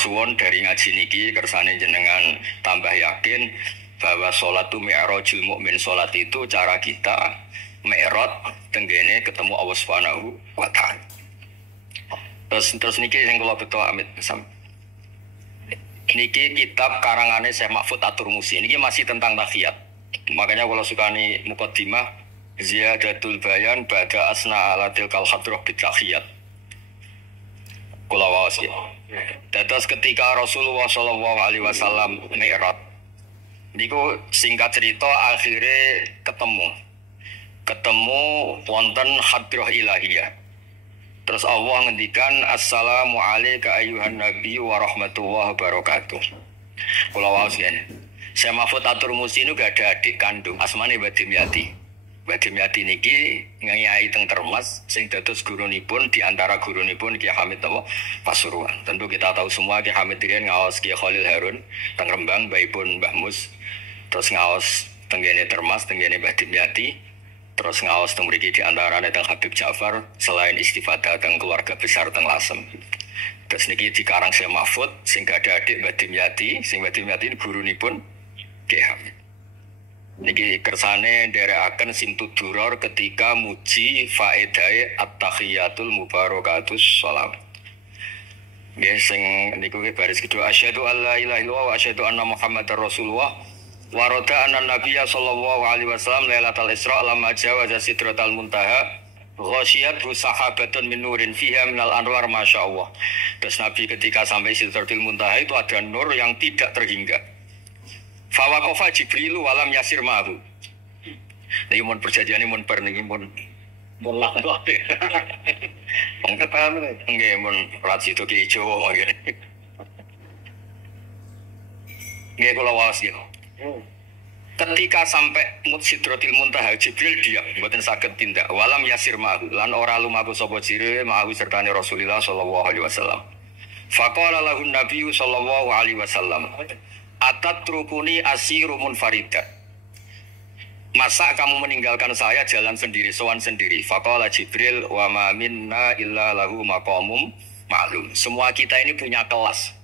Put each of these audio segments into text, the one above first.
suwun dari ngaji niki kersane jenengan tambah yakin bahwa sholat itu mi'rajul mukmin. Sholat itu cara kita mi'raj tenggene ketemu Allah Subhanahu wa taala. Terus niki sing kula beto amit sam. Niki kitab karangane Syekh Mahfud At-Turmusi. Niki masih tentang tahiyat. Makanya kalau sukani muqaddimah ziyadatul bayan ba'da asna ala tilkal hadrah bitahiyat. Kula waos ya. Dados ketika Rasulullah sallallahu alaihi wasallam mi'raj. Niku singkat cerita akhirnya ketemu wonten hadrah ilahiyah. Terus Allah ngendikan assalamu alayka ayyuhan nabiyyu wa rahmatullahi wa barakatuh. Kula waos ngene. Syekh Mahfud At-Turmusi niku gak ada adik kandung asmane Mbah Dimyati. Mbah Dimyati niki ngiyai teng Termas sing dados gurunipun di antara gurunipun Ki Hamid Pasuruan. Tentu kita tahu semua Ki Hamid riyen ngaos Ki Khalil Harun teng Rembang baipun Mbah Mus. Terus ngaos tenggene Termas tenggene Mbah Dimyati. Terus ngaos teng mriki di antarane teng Habib Ja'far selain istifadah teng keluarga besar teng Lasem. Terus niki dikarang Syekh Mahfud sing gak ada adik Mbah Dimyati, sing Mbah Dimyati gurunipun Ki Hamid. Niki kersane nderekaken Simtud Duror ketika muji faedahe at-tahiyatul mubarakatus shalawat. Nggih sing niku baris kedua asyhadu alla ilaha illallah wa asyhadu anna muhammadar rasulullah. Warada anna nabiyya sallallahu alaihi wasallam lailatul isra lamma jawaza sidratal muntaha ghasyiyat sahabatun min nurin fiha minal anwar masyaallah. Terus Nabi ketika sampai sidratul muntaha itu ada nur yang tidak terhingga. Fawaqafa Jibril walam yasir ma'hu. Niki mun perjanjiane mun bar niki mun lah kok. Wong paham nggih mun rat situ ki Jawa nggih. Nggih kula waos ya. Ketika sampai Sidratil Muntaha Jibril diam mboten saged tindak walam yasir ma'hu lan ora lumaku sapa Jibril ma'hu sertane Rasulullah sallallahu alaihi wasallam. Faqala lahu Nabi sallallahu alaihi wasallam atatrukuni asiru munfarida. Masa kamu meninggalkan saya jalan sendiri sowan sendiri. Faqala Jibril wa ma minna illa lahu maqamum ma'lum. Semua kita ini punya kelas.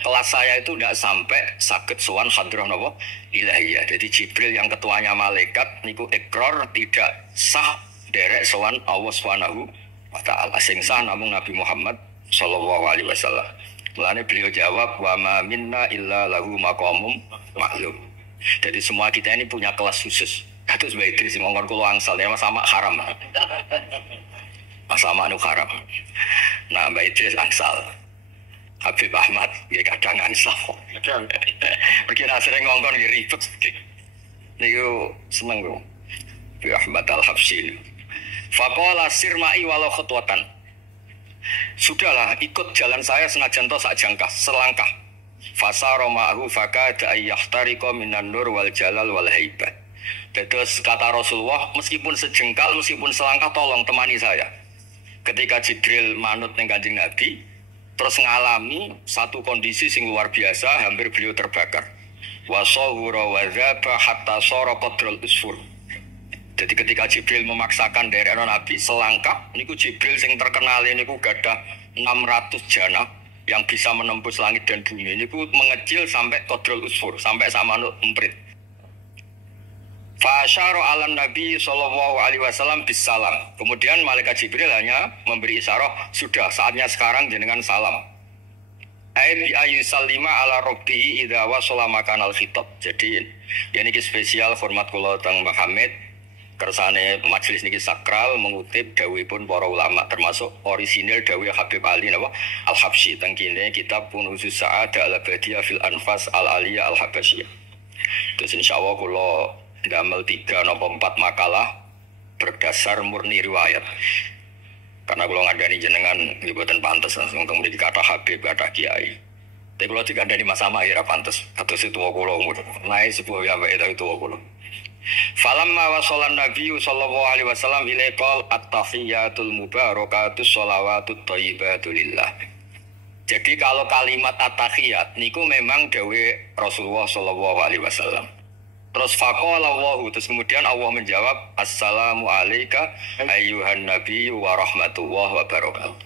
Kelas saya itu tidak sampai sakit sowan hadrah napa ilahiyah. Jadi Jibril yang ketuanya malaikat niku ikrar tidak sah derek sowan Allah Subhanahu wa taala. Sing sah namung Nabi Muhammad sallallahu alaihi wasallam. Mulane beliau jawab wa ma minna illa lahu maqamum ma'lum. Jadi semua kita ini punya kelas khusus. Kados Mbah Idris mongkon kula angsal ya sama haram. Sama anu haram. Nah Mbah Idris angsal. Habib Ahmad nggih kadang angsal. Pergi sering ngongkon nggih ribet. Niku seneng kok. Habib Ahmad Al-Habsyi. Faqala sirma'i walau khutwatan. Sudahlah ikut jalan saya senajan to sak jangkah selangkah. Fasara ma'hu fakada ayyahtariqa minan nur wal jalal wal haibah. Terus kata Rasulullah meskipun sejengkal meskipun selangkah tolong temani saya. Ketika Jibril manut ning Kanjeng Nabi terus ngalami satu kondisi sing luar biasa hampir beliau terbakar. Wa sawura wa dzaba hatta sara qadrul usfur. Jadi ketika Jibril memaksakan dari Nabi selangkah, niku Jibril sing terkenal niku gadah 600 jana yang bisa menembus langit dan bumi. Niku mengecil sampai qadrul usfur, sampai sama emprit. Fa asyara 'alan Nabi sallallahu alaihi wasallam bisalam. Kemudian malaikat Jibril hanya memberi isyarat, sudah saatnya sekarang jenengan salam. Ai bi ayyusallima ala rabbihi idza wasala makanal khitab. Jadi ya niki spesial format kula teng Mbah Hamid. Kersane majelis niki sakral mengutip dawuhipun para ulama termasuk orisinil dawuh Habib Ali napa Al-Habsyi teng kene kitab Punuzus Sa'adah al-Abadiyah fil Anfas al-Aliyah al-Habasyiyah. Terus insyaallah kula damel 3 napa 4 makalah berdasar murni riwayat. Karena kalau ngadani jenengan nggih boten pantes langsung teng mriki kata Habib kata Kiai. Tapi kalau dikandani Mas Sama ya pantes. Kados tuwa kula umur. Nae sepuh ya mbek itu tuwa kula. Falamma wasallan Nabi sallallahu alaihi wasallam ilaikal at-tahiyatul mubarakatus shalawatut thayyibatul lillah. Jadi kalau kalimat at-tahiyat niku memang dawuh Rasulullah sallallahu alaihi wasallam. Terus faqala Allahu, terus kemudian Allah menjawab assalamu alayka ayyuhan nabiyyu wa rahmatullahi wa barakatuh.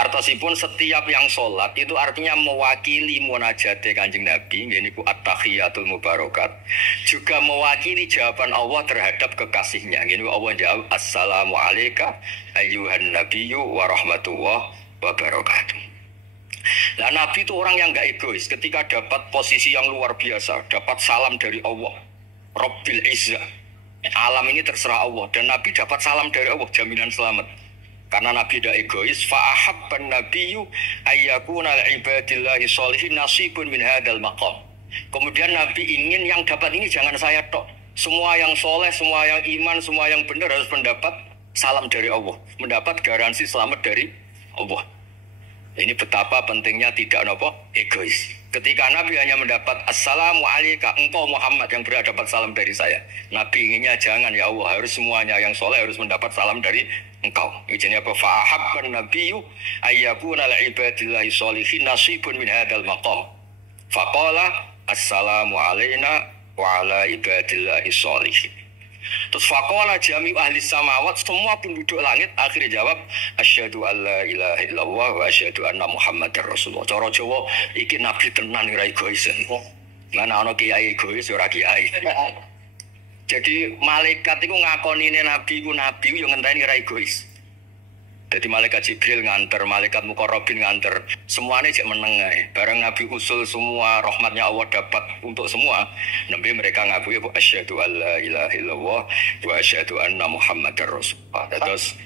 Artosipun setiap yang sholat itu artinya mewakili munajate Kanjeng Nabi, yaitu at-tahiyatul mubarakat, juga mewakili jawaban Allah terhadap kekasihnya. Yaitu Allah jawab assalamu alayka ayyuhan nabiyyu wa rahmatullah wa barakatuh. Nah, Nabi itu orang yang gak egois. Ketika dapat posisi yang luar biasa, dapat salam dari Allah, Rabbil Izzah, alam ini terserah Allah, dan Nabi dapat salam dari Allah, jaminan selamat. Karena Nabi tidak egois, fa'ahabban nabiyyu ayyakuna li'ibadillahi sholihin nasibun min hadzal maqam. Kemudian Nabi ingin yang dapat ini jangan saya tok. Semua yang soleh, semua yang iman, semua yang benar harus mendapat salam dari Allah, mendapat garansi selamat dari Allah. Ini betapa pentingnya tidak egois. Ketika Nabi hanya mendapat assalamu alayka, engkau Muhammad yang berhak dapat salam dari saya. Nabi inginnya jangan, ya Allah, harus semuanya yang soleh harus mendapat salam dari engkau. Ini apa? Fa'ahabban nabiyyu ayyakuna li'ibadillahi sholihin nasibun min hadzal maqam. Faqala assalamu alayna wa ala ibadillahi sholihin. Terus faqala jami ahli samawat, semua penduduk langit akhirnya jawab asyhadu alla ilaha illallah wa asyhadu anna muhammadar rasulullah. Cara Jawa iki nabi tenan ora egois. Mana ana kiai egois ora kiai. Jadi malaikat itu ngakonine nabi ku nabi yo ngenteni ora egois. Jadi malaikat Jibril nganter, malaikat Muqarrabin nganter, semuanya cek meneng ae. Bareng Nabi usul semua rahmatnya Allah dapat untuk semua. Nabi mereka ngaku ya asyhadu alla ilaha illallah wa asyhadu anna muhammadar rasulullah. Terus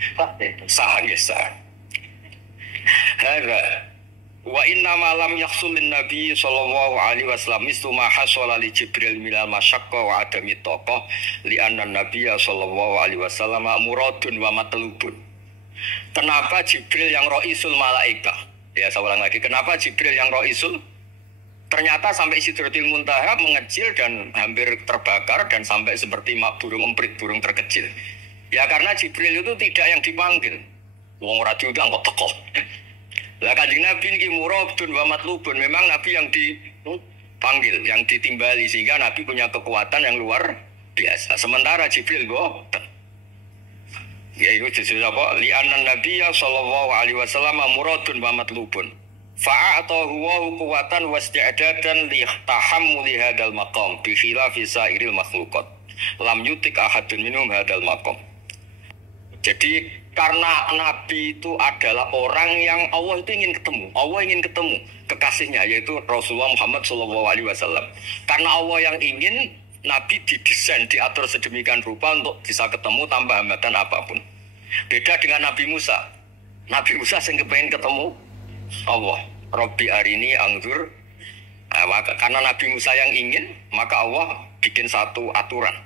sah nggih sah. Hadza wa inna ma lam yahsul lin nabi sallallahu alaihi wasallam mislu ma hasala li Jibril minal masyaqqa wa adami taqah li anna nabiyya sallallahu alaihi wasallam muradun wa matlubun. Kenapa Jibril yang ro'isul malaika? Ya, saya ulang lagi. Kenapa Jibril yang ro'isul? Ternyata sampai Sidratil Muntaha mengecil dan hampir terbakar dan sampai seperti burung emprit, burung terkecil. Ya karena Jibril itu tidak yang dipanggil. Wong ora diundang kok teko. Lah Kanjeng Nabi niki muradun wa matlubun. Memang Nabi yang dipanggil, yang ditimbali sehingga Nabi punya kekuatan yang luar biasa. Sementara Jibril boten. Ya itu jelas apa? Li'annan nabiyya sallallahu alaihi wasallam muradun wa matlubun. Fa'atahu wa quwwatan wasti'dadan li tahammuli hadzal maqam bi khilafi sairil makhluqat. Lam yutik ahadun minhum hadzal maqam. Jadi karena Nabi itu adalah orang yang Allah itu ingin ketemu. Allah ingin ketemu kekasihnya yaitu Rasulullah Muhammad sallallahu alaihi wasallam. Karena Allah yang ingin, Nabi didesain, diatur sedemikian rupa untuk bisa ketemu tanpa hambatan apapun. Beda dengan Nabi Musa. Nabi Musa yang kepengen ketemu Allah. Rabbi arini angzur. Nah, karena Nabi Musa yang ingin, maka Allah bikin satu aturan.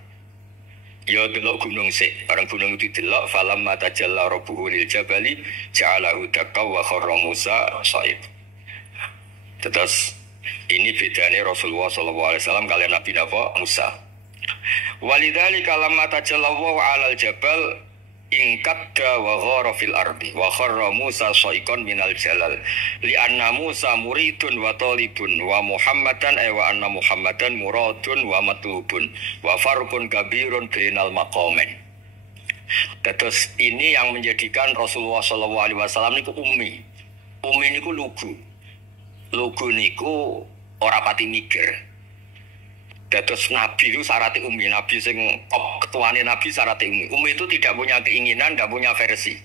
Ya delok gunung sik. Barang gunung itu delok, falamma tajalla rabbuhu lil jabali ja'alahu dakka wa kharra Musa sha'ib. Terus ini bedanya Rasulullah SAW kalian Nabi Musa. Walidzalika lamma tajallallahu 'alal jabal ingkadda wa ghara fil ardi wa kharra Musa shaiqan minal jalal li anna Musa muridun wa talibun wa Muhammadan wa anna Muhammadan muradun wa matlubun wa farqun kabirun bainal maqamain. Terus ini yang menjadikan Rasulullah SAW niku ummi. Ummi niku lugu. Lugu niku ora pati mikir. Dados Nabi itu syaratnya ummi. Nabi sing ketuane Nabi syaratnya ummi. Ummi itu tidak punya keinginan, tidak punya versi.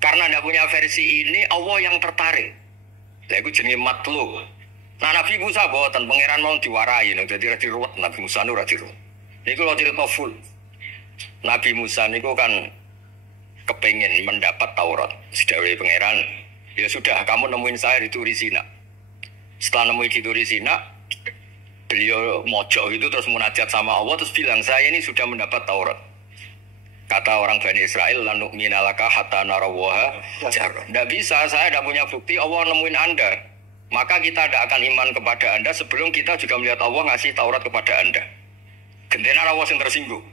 Karena tidak punya versi ini Allah yang tertarik. Lah iku jenenge matlub. Nah Nabi Musa boten pangeran mau diwarai, dadi ora diruwet Nabi Musa ora diruwet. Niku lho cerita full. Nabi Musa niku kan kepengen mendapat Taurat. Sedawuhe pangeran, ya sudah kamu nemuin saya di Turi Sina. Setelah nemuin di Turi Sina, beliau mojok itu terus munajat sama Allah terus bilang saya ini sudah mendapat Taurat. Kata orang Bani Israel, la nu'mina laka hatta narawaha jarah. Tidak bisa, saya tidak punya bukti Allah nemuin Anda. Maka kita tidak akan iman kepada Anda sebelum kita juga melihat Allah ngasih Taurat kepada Anda. Gendena Allah yang tersinggung.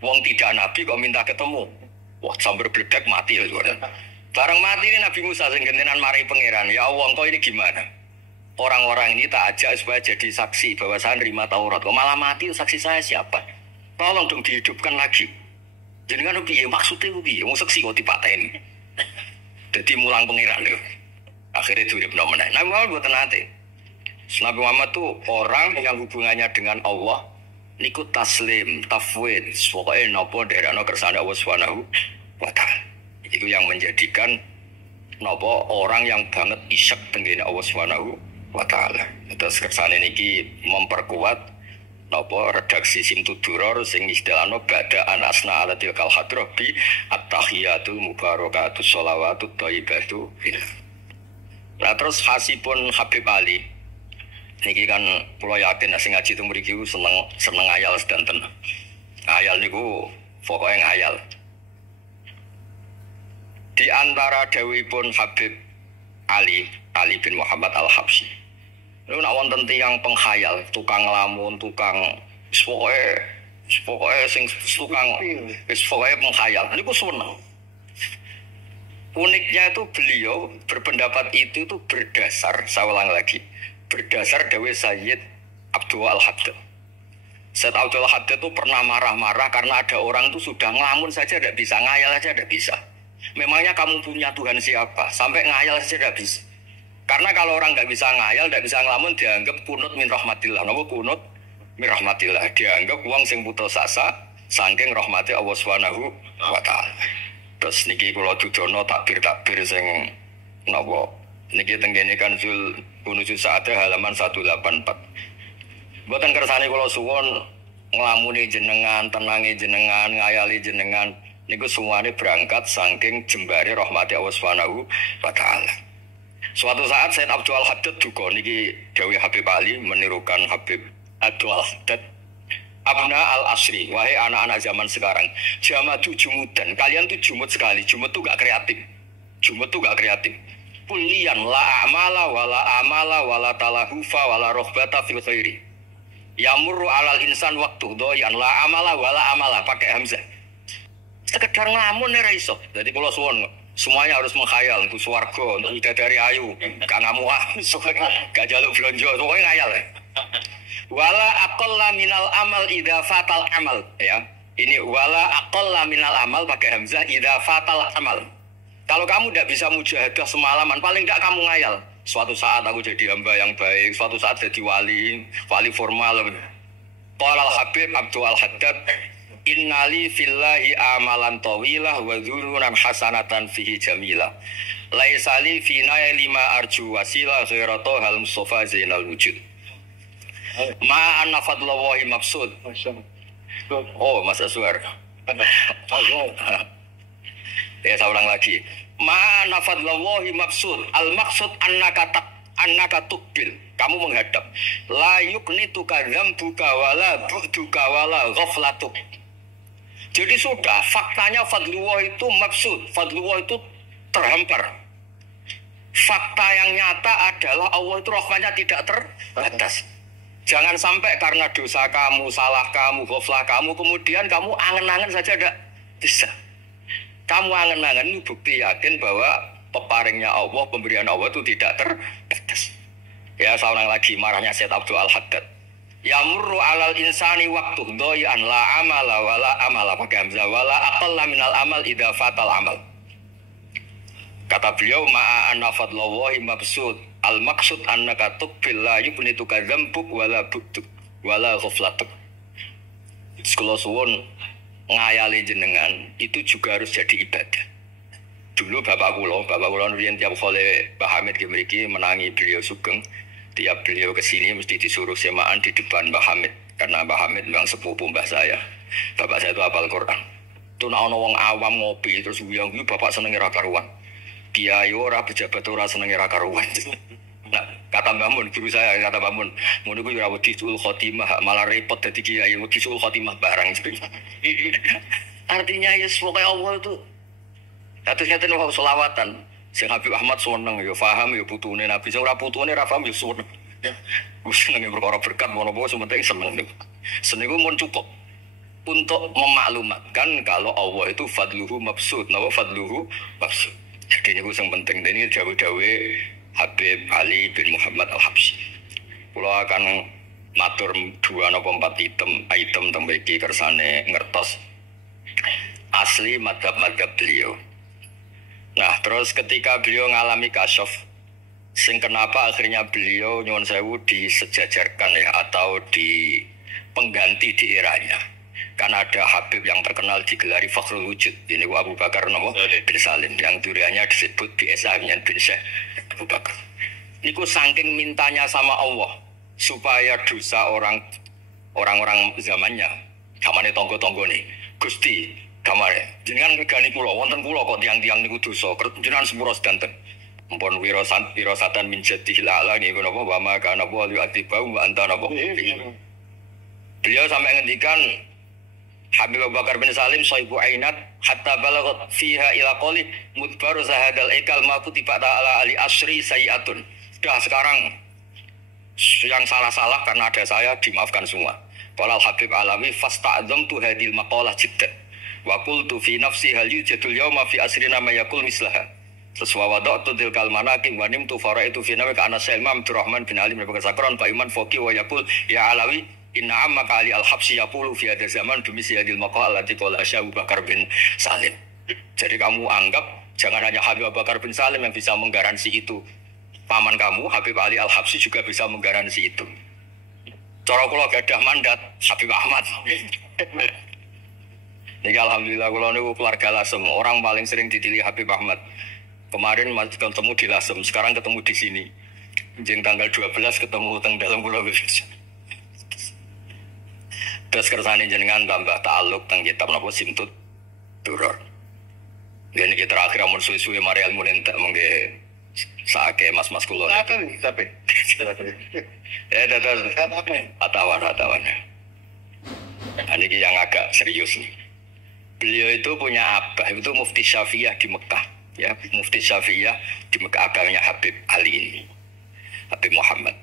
Wong tidak Nabi kok minta ketemu. Wah sambar beledak mati. Barang mati ini Nabi Musa yang gentenan marahi pangeran. Ya Allah engkau ini gimana? Orang-orang ini tak ajak supaya jadi saksi bahwa saya nerima Taurat. Kok malah mati saksi saya siapa? Tolong dong dihidupkan lagi. Jadi kan piye maksudnya piye? Mau saksi kok dipateni. Jadi mulang pangeran lho. Akhirnya diuripno meneh. Nabi Muhammad mboten nate. Nabi Muhammad tuh orang yang hubungannya dengan Allah niku taslim, tafwid, pokoknya napa derekno kersane Allah Subhanahu wa taala. Itu yang menjadikan napa orang yang banget isyak tenggene Allah Subhanahu wa taala. Terus kersane niki memperkuat napa redaksi Simtuduror sing istilahno ba'da anasna ala tilkal hadroh bi at-tahiyatul mubarakatus sholawatut thayyibatu. Nah terus hasipun Habib Ali niki kan kula yakin sing ngaji teng mriki seneng ayal sedanten. Ayal niku pokoke ngayal. Di antara dawuhipun Habib Ali bin Muhammad Al-Habsyi. Lha nek wonten tiyang penghayal, tukang lamun, tukang pokoke sing tukang pokoke penghayal niku seneng. Uniknya itu beliau berpendapat itu berdasar, saya ulang lagi, berdasar dawuh Sayyid Abdul Al-Haddad. Sayyid Abdul Al-Haddad itu pernah marah-marah karena ada orang itu sudah ngelamun saja tidak bisa, ngayal saja tidak bisa. Memangnya kamu punya Tuhan siapa? Sampai ngayal saja tidak bisa. Karena kalau orang nggak bisa ngayal, tidak bisa ngelamun, dianggap kunut min rahmatillah. Napa kunut min rahmatillah? Dianggap wong sing putus asa saking rahmati Allah Subhanahu wa taala. Terus niki kula dudono takbir sing napa niki tenggene Kanzul Kunuzul Sa'adah halaman 184. Mboten kersane kula suwun nglamuni jenengan, tenangi jenengan, ngayali jenengan niku semuanya berangkat saking jembare rahmati Allah Subhanahu wa taala. Suatu saat Sayyid Abdul Al-Haddad duka niki dawuh Habib Ali menirukan Habib Abdul Al-Haddad. Abna al-asri, wahai anak-anak zaman sekarang, jamadu jumudan, kalian tuh jumut sekali, jumut tuh gak kreatif. Jumut tuh gak kreatif. Pulian la amala wala talahufa wala rohbata fil khairi. Yamurru alal insan waktu doyan la amala wala amala pakai hamzah. Sekedar ngelamun ora iso. Jadi kula suwun semuanya harus menghayal untuk swarga, untuk bidadari ayu, gak ngamuah, gak jaluk blonjo, pokoknya ngayal ya. Wala aqalla minal amal idza fatal amal ya. Ini wala aqalla minal amal pakai hamzah idza fatal amal. Kalau kamu tidak bisa mujahadah semalaman, paling tidak kamu ngayal. Suatu saat aku jadi hamba yang baik, suatu saat jadi wali formal. Qala al-Habib Abdul Al-Haddad, innali fillahi amalan tawilah wa dhurunan hasanatan fihi jamilah. Laisali fina lima arju wasilah ghairata hal mustafa zainal wujud. Ma'anna fadlawahi maksud. Oh, Mas Aswar. Ya, saya ulang lagi. Ma'anna fadlawahi maksud. Al-maksud annaka tukbil. Kamu menghadap. La yuknituka dzambuka wala bu'duka wala ghaflatuk. Jadi sudah, faktanya fadlullah itu maksud. Fadlullah itu terhampar. Fakta yang nyata adalah Allah itu rahmatnya tidak terbatas. Jangan sampai karena dosa kamu, salah kamu, ghaflah kamu, kemudian kamu angen-angen saja tidak bisa. Kamu angen-angen itu bukti yakin bahwa peparingnya Allah, pemberian Allah itu tidak terbatas. Ya, saya ulang lagi marahnya Sayyid Abdul Al-Haddad. Yamurru alal insani waktu doyan la amala wala amala pakai hamzah wala aqalla minal amal idza fatal amal. Kata beliau ma'a anna fadlallahi mabsud al maksud annaka tuqbil la yubnituka dzambuk wala bu'duk wala ghaflatuk. Kalau suwun ngayali jenengan itu juga harus jadi ibadah. Dulu bapak kula riyen tiap kali Mbah Hamid mriki menangi beliau sugeng. Tiap beliau kesini mesti disuruh semaan di depan Mbah Hamid. Karena Mbah Hamid memang sepupu mbah saya. Bapak saya itu hafal Quran. Itu nak ono wong awam ngopi terus wiyang bapak seneng ra karuan. Kiai ora pejabat ora seneng ra karuan. Nah, kata Mbah Mun guru saya, kata Mbah Mun, mun iku ora wedi sul khotimah malah repot dadi kiai wedi sul khotimah barang. Artinya ya pokoke Allah itu terus ngaten wae selawatan. Sing Habib Ahmad seneng ya paham ya putune Nabi. Sing ora putune ra paham ya seneng. Wis seneng perkara berkat mono-mono sementing seneng. Seneng iku mun cukup untuk memaklumatkan kalau Allah itu fadluhu mabsud. Napa fadluhu mabsud. Jadi niku sing penting ini dawe-dawe Habib Ali bin Muhammad Al-Habsyi. Kula akan matur 2 napa 4 item teng mriki kersane ngertos asli madhab beliau. Nah, terus ketika beliau ngalami kasyaf, sing kenapa akhirnya beliau nyuwun sewu disejajarkan ya atau di pengganti di eranya. Karena ada Habib yang terkenal digelari Fakhrul Wujud. Ini Abu Bakar bin Salim yang duriannya disebut BSA bin Syekh Abu Bakar. Niku saking mintanya sama Allah supaya dosa orang-orang zamannya, kamane tonggo-tonggo nih, Gusti, kamane jenengan ngegani kula, wonten kula kok tiang-tiang niku dosa, jenengan sepuro sedanten. Mumpun wirosatan min jadihil a'la niku napa wa ma kana wa yu'atibau wa anta napa. Beliau sampai ngendikan Habib Abu Bakar bin Salim sahibu ainat hatta balagat fiha ila qali mudbar zahadal ikal ma kutiba ta'ala ali asri sayiatun. Sudah sekarang yang salah-salah karena ada saya dimaafkan semua. Qala Habib Alawi fasta'dzamtu hadil maqalah jiddan wa qultu fi nafsi hal yujadul yawma fi asrina ma yaqul mislaha. Sesuai wada'tu tilkal manaqib wa nimtu faraitu fi nawika ana Sayyid Abdurrahman bin Ali bin Sakron Pak Iman Foki wa yaqul ya Alawi inna amma kali al-habsi yaqulu fi hadha zaman bimisi hadil maqalah allati qala Abu Bakar bin Salim. Jadi kamu anggap jangan hanya Habib Abu Bakar bin Salim yang bisa menggaransi itu. Paman kamu Habib Ali Al-Habsi juga bisa menggaransi itu. Cara kula gadah mandat Habib Ahmad. Niki alhamdulillah kula niku keluarga Lasem, orang paling sering dipilih Habib Ahmad. Kemarin masih ketemu di Lasem, sekarang ketemu di sini. Jeng tanggal 12 ketemu teng dalam Pulau Bebas. Terus kersane jenengan tambah ta'aluk teng kitab napa Simtut Duror. Ini kita terakhir amun suwe-suwe mari ilmu entek mengke sake mas-mas kula. Tapi. Dados atawan. Ini yang agak serius nih. Beliau itu punya abah itu Mufti Syafi'iyah di Mekah, ya Mufti Syafi'iyah di Mekah agamanya Habib Ali ini, Habib Muhammad.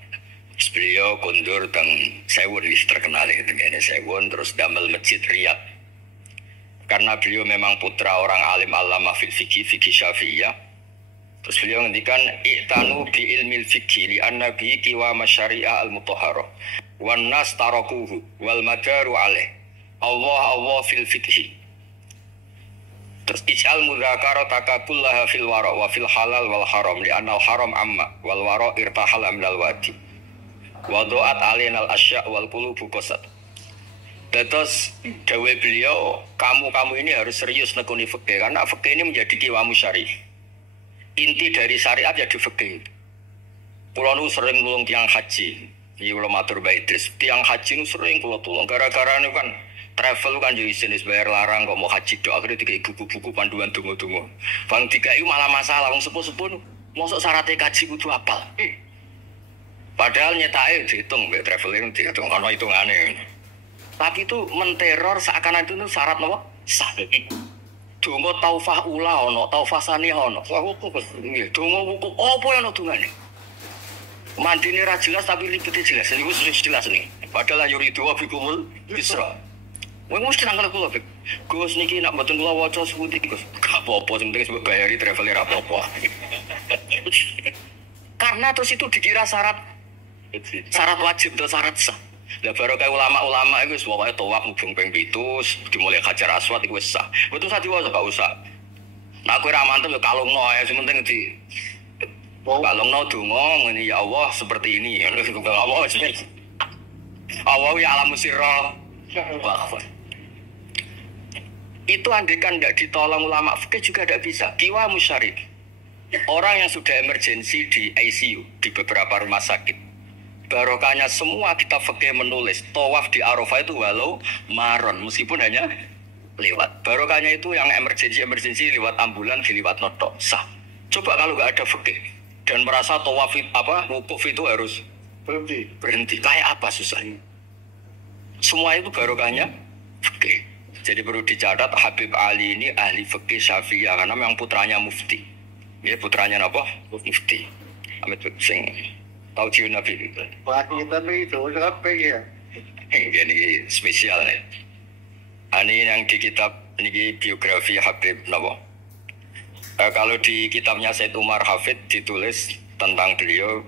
Beliau kundur dan sewun terkenal ini sewun terus damel masjid Riyadh. Karena beliau memang putra orang alim alama fil fikih Syafi'iyah. Terus beliau ngendikan i'tanu bi ilmil fikih li anna bi qiwam syariah al-mutahharah wan nas tarakuhu wal madaru alaih. Allah fil fikih. Terus ij'al mudzakarata kullaha fil wara wa fil halal wal haram li anna al haram amma wal wara irtahala minal wadi. Wa do'at alainal asya' wal qulubu qasat. Terus dawe beliau, kamu ini harus serius nekuni fikih karena fikih ini menjadi qiwamu syariah. Inti dari syariat ya di fikih. Kula nu sering nulung tiang haji. Iki kula matur bae Idris, tiang haji nu sering kula tulung gara-gara niku kan travel kan yo jenis bayar larang kok mau haji tok akhirnya dikai buku-buku panduan donga-donga. Bang dikai malah masalah wong sepuh-sepuh mosok syaratnya kaji kudu apal. Padahal nyetake dihitung mbek traveling dihitung ana hitungane. Tapi itu menteror seakan itu syarat napa? Sah. Donga taufah ula ana, taufah saniyah ana. Wah hukum nggih, donga hukum apa ana dungane? Mandine ra jelas tapi libete jelas. Niku jelas nih. Padahal yuridu wa bikumul yusra. Wong mesti nang kula Bek. Gus niki nak mboten kula waca sepundi Gus. Gak apa-apa penting sebab bayari traveler apa-apa. Karena terus itu dikira syarat wajib atau syarat sah. Lah baru kayak ulama-ulama itu pokoknya tawaf mubeng ping 7 dimulai Hajar Aswad itu sah. Betul saja wae gak usah. Nah aku ra mantep ya kalungno ya sementing di kalungno donga ngene ya Allah seperti ini. Allah ya alamu sirra. Itu andekan tidak ditolong ulama fikih juga tidak bisa. Kiwa musyarif. Orang yang sudah emergensi di ICU di beberapa rumah sakit. Barokahnya semua kita fikih menulis tawaf di Arafah itu walau maron meskipun hanya lewat. Barokahnya itu yang emergensi lewat ambulan lewat notok sah. Coba kalau nggak ada fikih dan merasa tawaf wukuf itu harus berhenti. Kayak apa susahnya? Semua itu barokahnya fikih. Jadi perlu dicatat Habib Ali ini ahli fikih Syafi'iyah karena memang putranya mufti. Ya putranya apa? Mufti. Amit sing tahu cium Nabi itu. Wah kita itu apa ya? Ini spesial ya. Ini yang di kitab ini biografi Habib Nawawi. Kalau di kitabnya Said Umar Hafid ditulis tentang beliau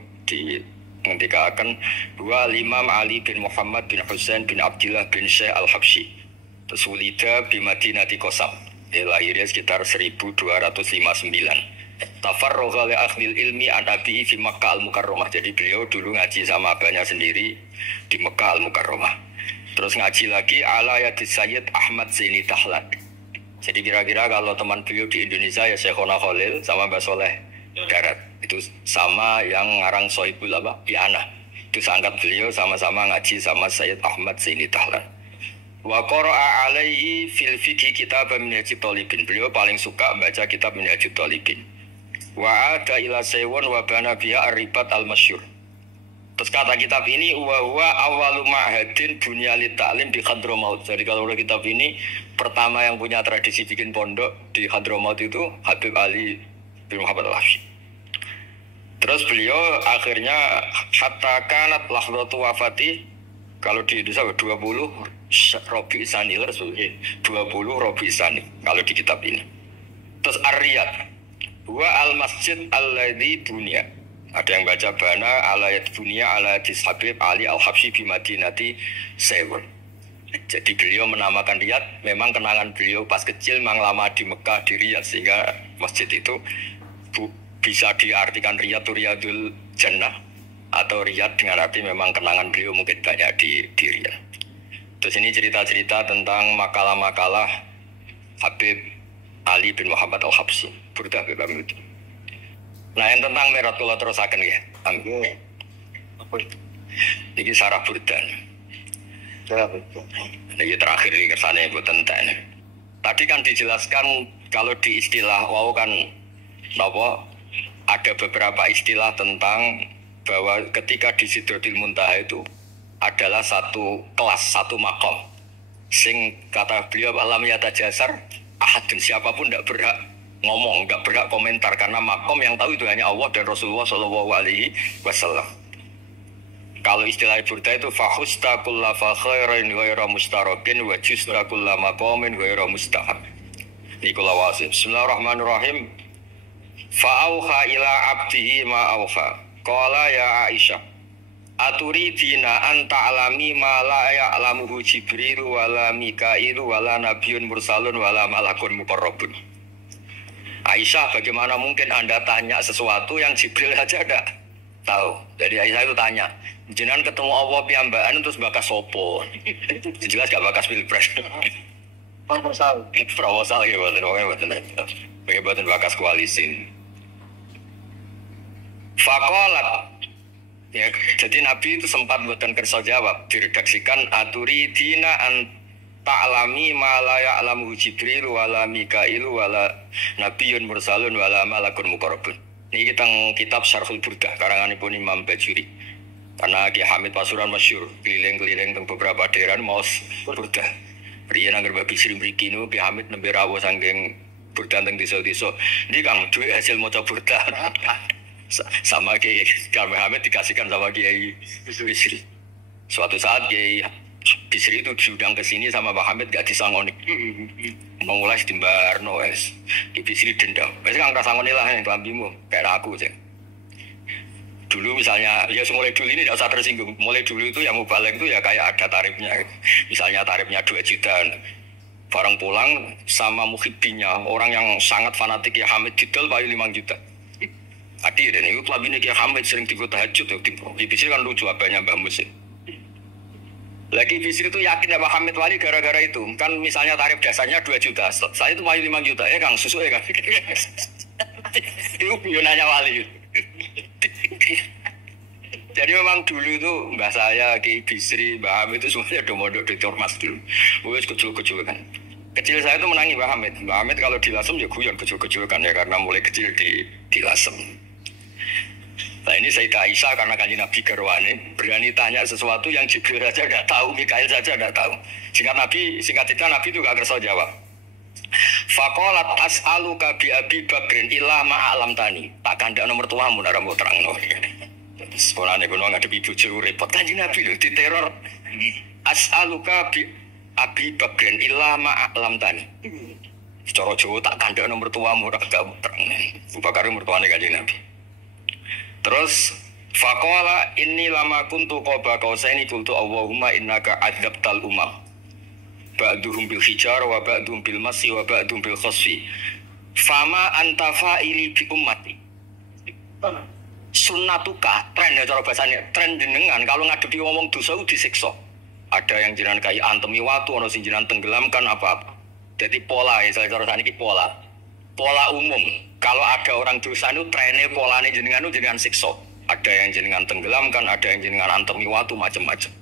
mengendikakan dua Imam Ali bin Muhammad bin Husain bin Abdullah bin Syekh Al-Habsyi. Terus wulida bi Madinati Qasam. lahirnya sekitar 1259. Tafarroga li akhlil ilmi an abi'i fi Makkah al-Mukarramah. Jadi beliau dulu ngaji sama abahnya sendiri di Mekah al-Mukarramah. Terus ngaji lagi ala yadis Sayyid Ahmad Zaini Dahlan. Jadi kira-kira kalau teman beliau di Indonesia ya Syekhona Khalil sama Mbak Soleh Darat. Itu sama yang ngarang Sohibul Iana. Itu seangkat beliau sama-sama ngaji sama Sayyid Ahmad Zaini Dahlan. Wa qara'a alaihi fil fiqhi kitab Minhajut Thalibin. Beliau paling suka baca kitab Minhajut Thalibin. Wa ada ila sewon wa bana biha ar-ribat al-masyhur. Terus kata kitab ini wa huwa awwalu ma'hadin bunya li ta'lim bi Hadramaut. Jadi kalau kitab ini pertama yang punya tradisi bikin pondok di Hadramaut itu Habib Ali bin Muhammad Al-Habsyi. Terus beliau akhirnya hatta kanat lahdatu wafati, kalau di Indonesia 20 Robi Isani, 20 Robi Isani kalau di kitab ini. Terus Ar-Riyad wa al-masjid alladzi bunya. Ada yang baca bana alayat bunya ala Habib Ali Al-Habsyi bi Madinati Sewon. Jadi beliau menamakan Riyadh, memang kenangan beliau pas kecil memang lama di Mekah di Riyadh, sehingga masjid itu bisa diartikan Riyadh itu Riyadul Jannah, atau Riyadh dengan arti memang kenangan beliau mungkin banyak di Riyadh. Terus ini cerita-cerita tentang makalah-makalah Habib Ali bin Muhammad Al-Habsyi, Burdah kami itu. Nah, yang tentang Mi'raj kula terusaken ya. Amin. Ini sarah Burdah. Cara betul. Ini terakhir ini kersane mboten enten. Tadi kan dijelaskan kalau di istilah wau kan napa ada beberapa istilah tentang bahwa ketika di Sidratul Muntaha itu adalah satu kelas, satu makom. Sing kata beliau alam yata jasar ahad, dan siapapun tidak berhak ngomong, tidak berhak komentar, karena makom yang tahu itu hanya Allah dan Rasulullah SAW. Kalau istilah Burda itu fahusta kulla fakhairin ghaira mustarakin wa justa kulla maqamin ghaira mustahab. Nikola wasim. Bismillahirrahmanirrahim. Fa'auha ila abdihi ma auha. Qala ya Aisyah, aturidina an ta'lami ma la ya'lamuhu Jibril wala Mikail wala nabiyyun mursalun wala malakun muqarrabun. Aisyah, bagaimana mungkin Anda tanya sesuatu yang Jibril saja tidak tahu? Jadi Aisyah itu tanya, jenengan ketemu Allah piyambakan terus bakas sopo? Jelas gak bakas pilpres. Proposal. Proposal ya, buatan bakas koalisi. Fakolat. Ya, jadi Nabi itu sempat buatan kersa jawab, diredaksikan aturi dina an ta'lami ma la ya'lamu Jibril wala Mikail wala nabiyyun mursalun wala malakun muqarrabun. Ini kita kitab Syarhul Burdah karanganipun Imam Bajuri. Karena Ki Hamid Pasuruan masyhur keliling-keliling teng beberapa daerah maos Burdah. Riyen anggar babi sri mriki niku Ki Hamid nembe rawuh saking Burdah teng desa-desa. Iki Kang duwe hasil maca Burdah. Sama Kiai Karmel Hamid dikasihkan sama Kiai Bisri. Suatu saat Kiai Bisri itu diundang ke sini sama Pak Hamid gak disangoni. Mulai dimbar noes. Kiai Bisri dendam. Wes Kang rasangoni lah yang kelambimu kayak aku cek. Dulu misalnya ya mulai dulu ini tidak usah tersinggung. Mulai dulu itu yang mubalek itu ya kayak ada tarifnya. Misalnya tarifnya 2 juta. Barang pulang sama muhibbinya, orang yang sangat fanatik ya Hamid didol paling 5 juta. Adi dan itu kelabine Kiai Hamid sering tiga tahajud tuh. Di Bisri kan lucu abahnya Mbah Musin. Lagi Bisri itu yakin ya Pak Hamid wali gara-gara itu. Kan misalnya tarif dasarnya 2 juta. Saya itu payu 5 juta ya Kang, susu ya Kang. Itu bionanya wali. Jadi memang dulu itu mbah saya, Kiai Bisri, Mbah Hamid itu semuanya udah mondok di Ormas dulu. Wes kecil-kecil kan. Kecil saya itu menangi Mbah Hamid. Mbah Hamid kalau di Lasem ya guyon kecil-kecil kan ya, karena mulai kecil di Lasem. Nah ini Sayyidah Aisyah karena kanjeng Nabi garwane berani tanya sesuatu yang Jibril saja tidak tahu, Mikail saja tidak tahu. Singkat cerita Nabi itu gak kersa jawab. Faqalat as'aluka bi Abi Bakrin illa ma alam tani. Tak kandak nomor tuamu nara mbok terangno. Sekolahane kono ngadepi bojo repot. Kanjeng Nabi lho diteror. As'aluka bi Abi Bakrin illa ma alam tani. Secara Jawa tak kandak nomor tuamu ora gak terang. Abu Bakar mertuane kanjeng Nabi. Terus faqala inni lama kuntu qaba qausaini qultu Allahumma innaka adzabtal umam. ba'duhum bil hijar wa ba'duhum bil masi wa ba'duhum bil khasfi. Fama anta fa'ili bi ummati. Sunnatuka, tren ya cara bahasanya, tren jenengan kalau ngadepi ngomong dosa disiksa. Ada yang jenengan kayak antemi watu, ada yang jenengan tenggelamkan apa-apa. Jadi pola, ya cara saniki pola. Pola umum, kalau ada orang dosa itu trennya polanya jenengan itu jenengan siksa. Ada yang jenengan tenggelamkan, ada yang jenengan antemi watu, macam-macam.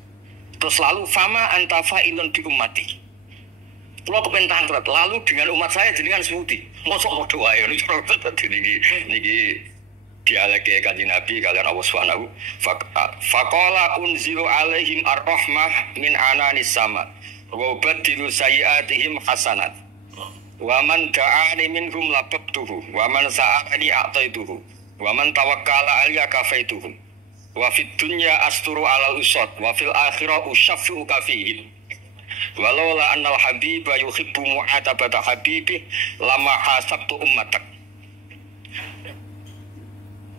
Terus lalu fama anta fa'ilun bi ummati. Kalau kepentaan berat, lalu dengan umat saya jenengan semuti. Mosok padha wae ini cara niki dialeke Kanjeng Nabi kalian Allah Subhanahu faqala unzilu alaihim ar-rahmah min ananis sama wa badilu sayiatihim hasanat wa man da'ani minhum labtuhu wa man sa'ani a'taituhu wa man tawakkala alayya kafaituhu wa fid dunya asturu alal usad wa fil akhirah usyaffu kafihi walau la annal habiba yuhibbu mu'atabata habibi lama hasabtu ummatak.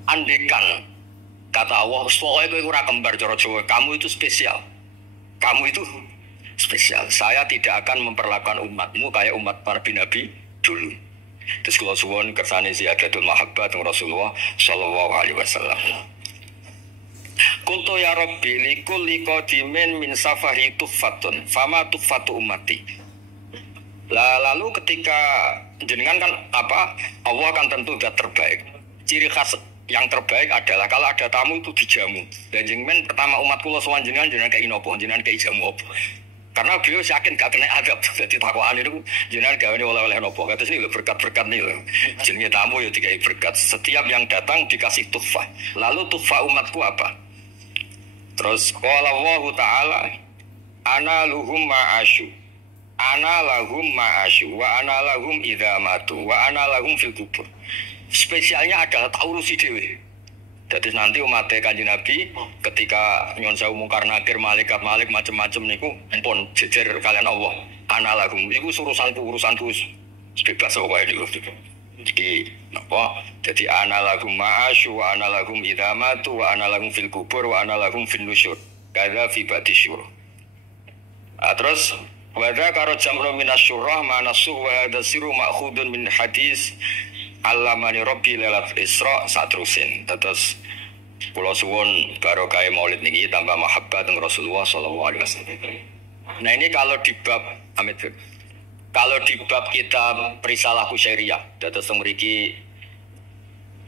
Andekan kata Allah, pokoknya kowe ora kembar cara Jawa, kamu itu spesial. Kamu itu spesial. Saya tidak akan memperlakukan umatmu kayak umat para nabi dulu. Terus kalau suwun kersane ziyadatul mahabbah teng Rasulullah sallallahu alaihi wasallam. Kuntu ya Rabbi likulli qadimin min safari tuhfatun fama tuhfatu ummati. Lalu ketika jenengan kan Allah kan tentu sudah terbaik. Ciri khas yang terbaik adalah kalau ada tamu itu dijamu. Dan jenengan pertama umat kula sowan jenengan kayak inopo, jenengan kayak jamu apa. Karena beliau yakin gak kena adab. Jadi takwaan itu jenengan gawane oleh-oleh nopo. Kata sini berkat-berkat nih loh. Jenenge tamu ya dikai berkat. Setiap yang datang dikasih tuhfah. Lalu tuhfah umatku apa? Terus qala Allah Ta'ala ana lahum ma'asyu. Ana lahum ma'asyu wa ana lahum idza matu wa ana lahum fil kubur. Spesialnya adalah taurusi dewe. Jadi nanti umat Kanjeng Nabi ketika nyon sewu mungkar nakir malaikat macam-macam niku pun jejer kalian Allah. Ana lahum iku urusanku bebas wae niku. Jadi napa? Jadi ana lahum ma'asyu wa ana lahum idza matu wa ana lahum fil kubur wa ana lahum fin nusyur. Kadza fi ba'disyur. Terus wada karo jamru minasyurah manasuh wa hadza siru ma'khudun min hadis Allamani Rabbi lailatul Isra satrusin. Terus kula suwun barokah Maulid niki tambah mahabbah teng Rasulullah sallallahu alaihi wasallam. Nah ini kalau di bab kitab Risalah Kusyairiyah dados mriki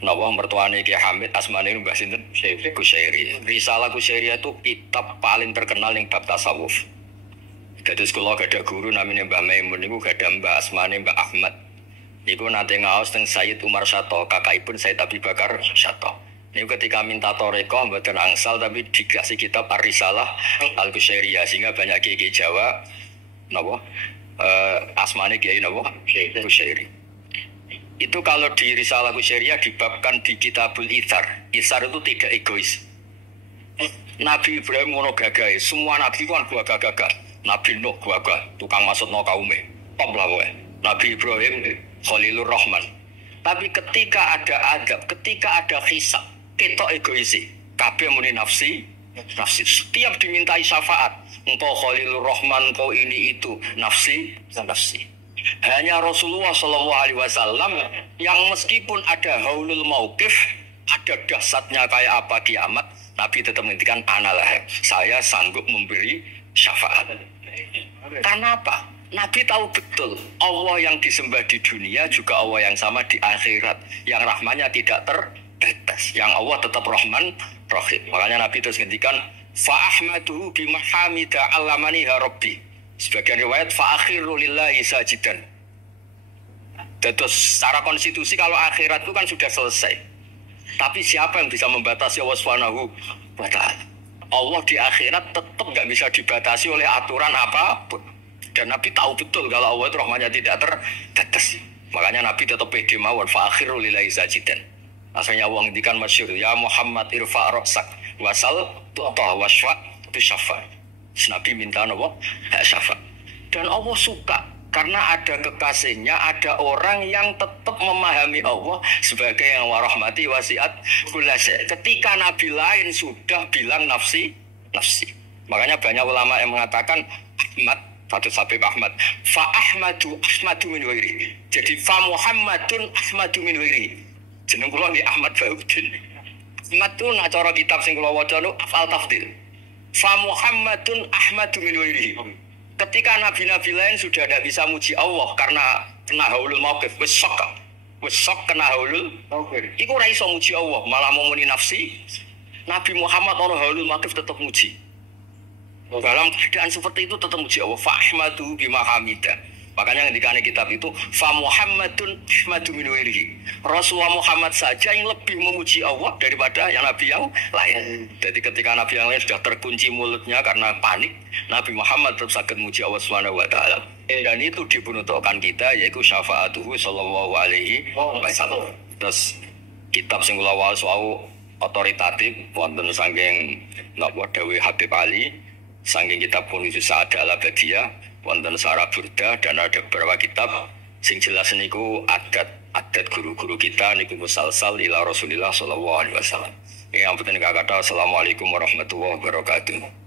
napa mertuane Ki Hamid asmane Mbah sinten Syekh Kusyairi. Risalah Kusyairiyah itu kitab paling terkenal ing bab tasawuf. Dados kula gadah guru namanya Mbah Maimun niku gadah Mbah asmane Mbah Ahmad. Niku nate ngaos teng Sayyid Umar Sato, kakakipun Sayyid Abi Bakar Sato. Niku ketika minta toreko mboten angsal tapi dikasih kitab Ar-Risalah Al-Kusyairiyah sehingga banyak kiai Jawa napa asmane kiai napa Kusyairi. Itu kalau di Risalah Kusyairiyah dibabkan di Kitabul Itsar. Itsar itu tidak egois. Nabi Ibrahim ngono gagahe, semua nabi kan gagah-gagah. Nabi Nuh gagah, tukang maksudno kaume. Top lah kowe. Nabi Ibrahim Khalilur Rahman. Tapi ketika ada adab, ketika ada hisab, ketok egois. Kabeh muni nafsi. Setiap dimintai syafaat, engkau Khalilur Rahman, engkau ini itu, nafsi. Hanya Rasulullah SAW yang meskipun ada haulul mauqif, ada dahsyatnya kayak apa kiamat, Nabi tetap menghentikan analah. Saya sanggup memberi syafaat. Karena apa? Nabi tahu betul Allah yang disembah di dunia juga Allah yang sama di akhirat, yang rahmannya tidak terbatas, yang Allah tetap Rahman Rahim. Makanya Nabi terus ngendikan fa ahmaduhu bi mahamida allamani rabbi. Sebagian riwayat fa akhiru lillahi sajidan. Terus secara konstitusi kalau akhirat itu kan sudah selesai. Tapi siapa yang bisa membatasi Allah Subhanahu wa taala? Allah di akhirat tetap nggak bisa dibatasi oleh aturan apapun. Dan Nabi tahu betul kalau Allah itu rahmatnya tidak terbatas. Makanya Nabi tetap pede mawon fa akhiru lillahi sajidan. Asalnya Allah ngendikan masyhur ya Muhammad irfa ra'sak wasal tu'ta wasfa tu syafa. Nabi minta napa? Syafa. Dan Allah suka karena ada kekasihnya, ada orang yang tetap memahami Allah sebagai yang warahmati wasiat kulasy. Ketika Nabi lain sudah bilang nafsi. Makanya banyak ulama yang mengatakan Ahmad Kados Habib Ahmad. Fa Ahmadu min ghairi. Jadi fa Muhammadun Ahmadu min ghairi. Jeneng kula nggih Ahmad Baudin. Ahmad tu nak cara kitab sing kula waca nu afal tafdil. Fa Muhammadun Ahmadu min ghairi. Ketika nabi-nabi lain sudah tidak bisa muji Allah karena kena haulul mauqif, wis sok kena haulul mauqif. Iku ora iso muji Allah, malah mau muni nafsi. Nabi Muhammad ono haulul mauqif tetap muji. Dalam keadaan seperti itu tetap muji Allah. Fa ahmadu bima hamida. Makanya ketika kitab itu fa Muhammadun Ahmadu min ghairihi. Rasulullah Muhammad saja yang lebih memuji Allah daripada yang nabi yang lain. Jadi ketika nabi yang lain sudah terkunci mulutnya karena panik, Nabi Muhammad tetap saged muji Allah Subhanahu wa taala. Dan itu dipunutkan kita yaitu syafaatuhu sallallahu alaihi wasallam. Terus kitab sing kula waos wau otoritatif wonten saking napa dawuh Habib Ali, saking kitab Funusus Sa'adah Al-Abadiyah, wonten Sarah Burda dan ada beberapa kitab sing jelas niku adat guru-guru kita niku musalsal ila Rasulillah sallallahu alaihi wasallam. Yang penting kata assalamualaikum warahmatullahi wabarakatuh.